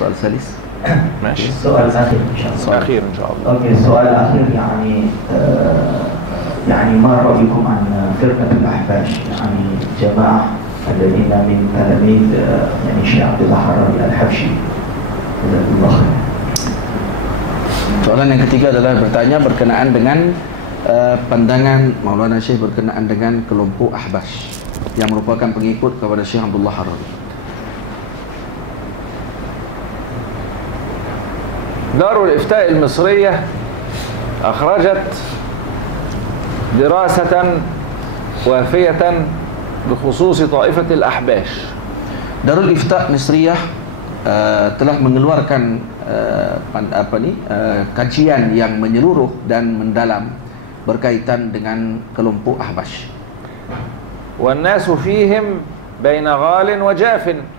soal salis. ماشي. السؤال الأخير إن شاء الله. أخير إن شاء الله. أوكي السؤال الأخير يعني ما رأيكم عن فرقة الأحباش يعني جماعة الذين من تلاميذ يعني الشيخ عبد الله حراري الحبشي جزاكم الله خير. Soalan yang ketiga adalah bertanya berkenaan dengan pandangan Maulana Syekh berkenaan dengan kelompok Ahbash yang merupakan pengikut kepada Syekh Abdullah Harari. دار الإفتاء المصرية أخرجت دراسة وافية بخصوص طائفة الأحباش. Darul Ifta' Misriyah telah mengeluarkan kajian yang menyeluruh dan mendalam berkaitan dengan kelompok Ahbash. والناس فيهم بين غال وجاف.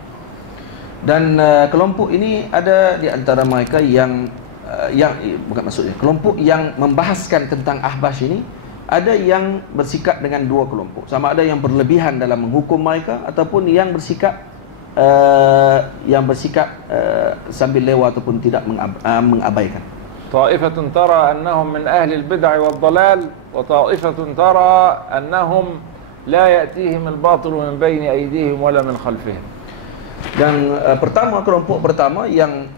Dan kelompok ini ada di antara mereka yang bukan maksudnya kelompok yang membahaskan tentang Ahbash ini, ada yang bersikap dengan dua kelompok, sama ada yang berlebihan dalam menghukum mereka ataupun yang bersikap sambil lewat ataupun tidak mengabaikan. طائفة ترى أنهم من أهل البدع والضلال وطائفة ترى أنهم لا يأتيهم الباطل من بين أيديهم ولا من خلفهم. Dan kelompok pertama yang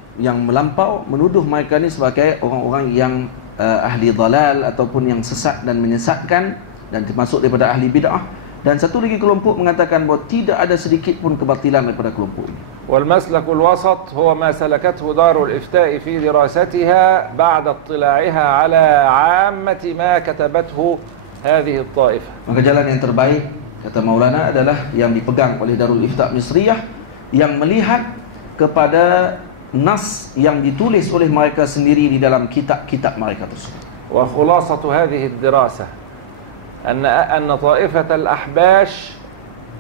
melampau menuduh mereka ni sebagai orang-orang yang ahli dalal ataupun yang sesat dan menyesatkan dan termasuk daripada ahli bid'ah, dan satu lagi kelompok mengatakan bahawa tidak ada sedikit pun kebatilan daripada kelompok ini. والمسلك الوسط هو ما سلكته دار الإفتاء في دراستها بعد اطلاعها على عامة ما كتبته هذه الطائفة. Maka jalan yang terbaik kata Maulana adalah yang dipegang oleh Darul Ifta' Misriyah, yang melihat kepada nas yang ditulis oleh mereka sendiri di dalam kitab-kitab mereka tersebut. وخلاصة هذه الدراسة أن طائفة الأحباش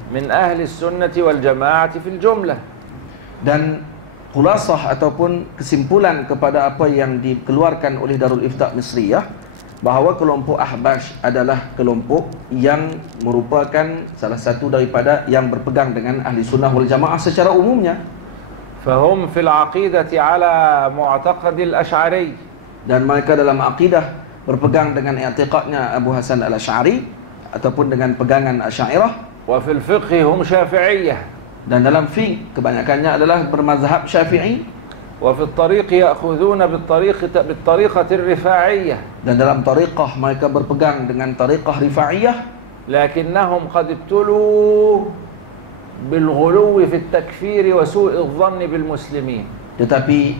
من أهل السنة والجماعة في الجملة. Dan khulasah ataupun kesimpulan kepada apa yang dikeluarkan oleh Darul Ifta' Misriyah, bahawa kelompok Ahbash adalah kelompok yang merupakan salah satu daripada yang berpegang dengan ahli sunnah wal jamaah secara umumnya. فهم في العقيدة على معتقد الأشعري. Dan mereka dalam akidah berpegang dengan i'tiqadnya Abu Hasan al-Asy'ari ataupun dengan pegangan Asy'ariyah. وفي الفقه هم شافعية. Dan dalam fiqh kebanyakannya adalah bermazhab Syafi'i. وفي الطريق يأخذون بالطريقة الرفاعية. Dan dalam tariqah mereka berpegang dengan tariqah rifa'iyah. لكنهم قد ابتلوا بالغلو في التكفير وسوء الظن بالمسلمين. Tetapi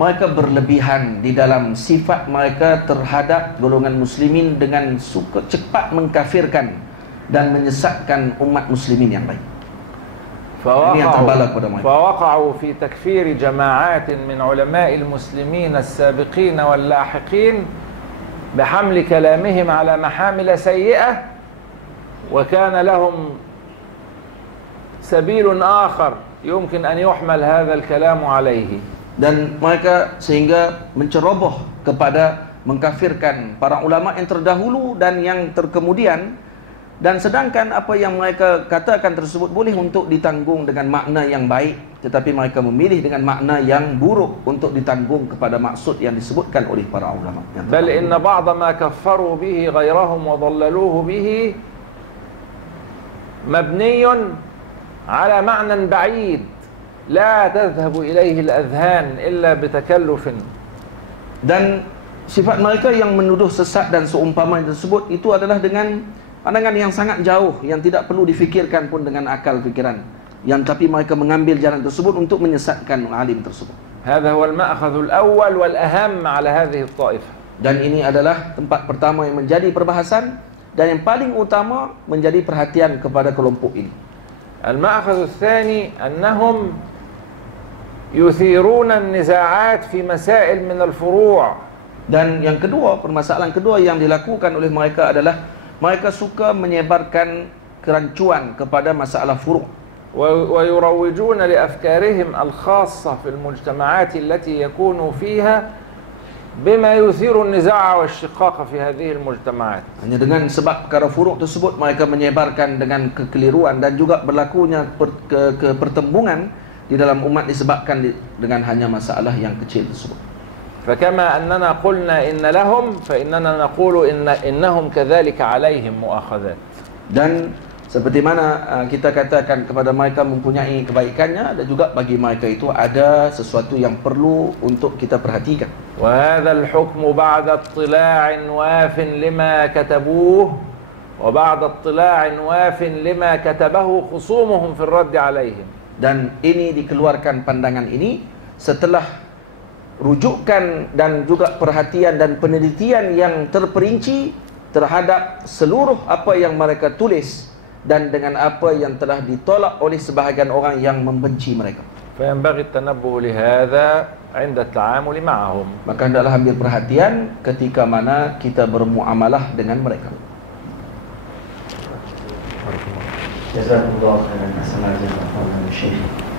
mereka berlebihan di dalam sifat mereka terhadap golongan muslimin dengan suka cepat mengkafirkan dan menyesatkan umat muslimin yang lain. فوقعوا في تكفير جماعات من علماء المسلمين السابقين واللاحقين بحمل كلامهم على محامل سيئة، وكان لهم سبيل آخر يمكن أن يحمل هذا الكلام عليه. Dan mereka sehingga menceroboh kepada mengkafirkan para ulama yang terdahulu dan yang terkemudian. Dan sedangkan apa yang mereka katakan tersebut boleh untuk ditanggung dengan makna yang baik, tetapi mereka memilih dengan makna yang buruk untuk ditanggung kepada maksud yang disebutkan oleh para ulama. Bal inna ba'da ma kaffaru bihi ghairahum wa dhallaluhu bihi mabniyun ala ma'nan ba'id la tadhhabu ilayhi al-adhan illa bitakallufin. Dan sifat mereka yang menuduh sesat dan seumpama tersebut itu adalah dengan pandangan yang sangat jauh, yang tidak perlu difikirkan pun dengan akal fikiran, yang tapi mereka mengambil jalan tersebut untuk menyesatkan alim tersebut. هذا هو المأخذ الأول والأهم على هذه الطائفة. Dan ini adalah tempat pertama yang menjadi perbahasan dan yang paling utama menjadi perhatian kepada kelompok ini. المأخذ الثاني أنهم يثيرون النزاعات في مسائل من الفروع. Dan yang kedua, permasalahan kedua yang dilakukan oleh mereka adalah mereka suka menyebarkan kerancuan kepada masalah furu'. ويروجون لأفكارهم الخاصة في المجتمعات التي يكونوا فيها بما يثير النزاع والشقاق في هذه المجتمعات. Hanya dengan sebab perkara furu' tersebut mereka menyebarkan dengan kekeliruan dan juga berlakunya pertembungan di dalam umat disebabkan dengan hanya masalah yang kecil tersebut. فكما أننا قلنا إن لهم فإننا نقول إنهم كذلك عليهم مؤاخذات. Dan seperti mana kita katakan kepada mereka mempunyai kebaikannya, dan juga bagi mereka itu ada sesuatu yang perlu untuk kita perhatikan. وهذا الحكم بعد اطلاع واف لما كتبوه وبعد اطلاع واف لما كتبه خصومهم في الرد عليهم. Dan ini dikeluarkan pandangan ini setelah rujukan dan juga perhatian dan penelitian yang terperinci terhadap seluruh apa yang mereka tulis dan dengan apa yang telah ditolak oleh sebahagian orang yang membenci mereka. فينبغي التنبه لهذا عند التعامل معهم. Maka hendaklah ambil perhatian ketika mana kita bermuamalah dengan mereka. Jazakumullah khairan. Assalamualaikum warahmatullahi wabarakatuh.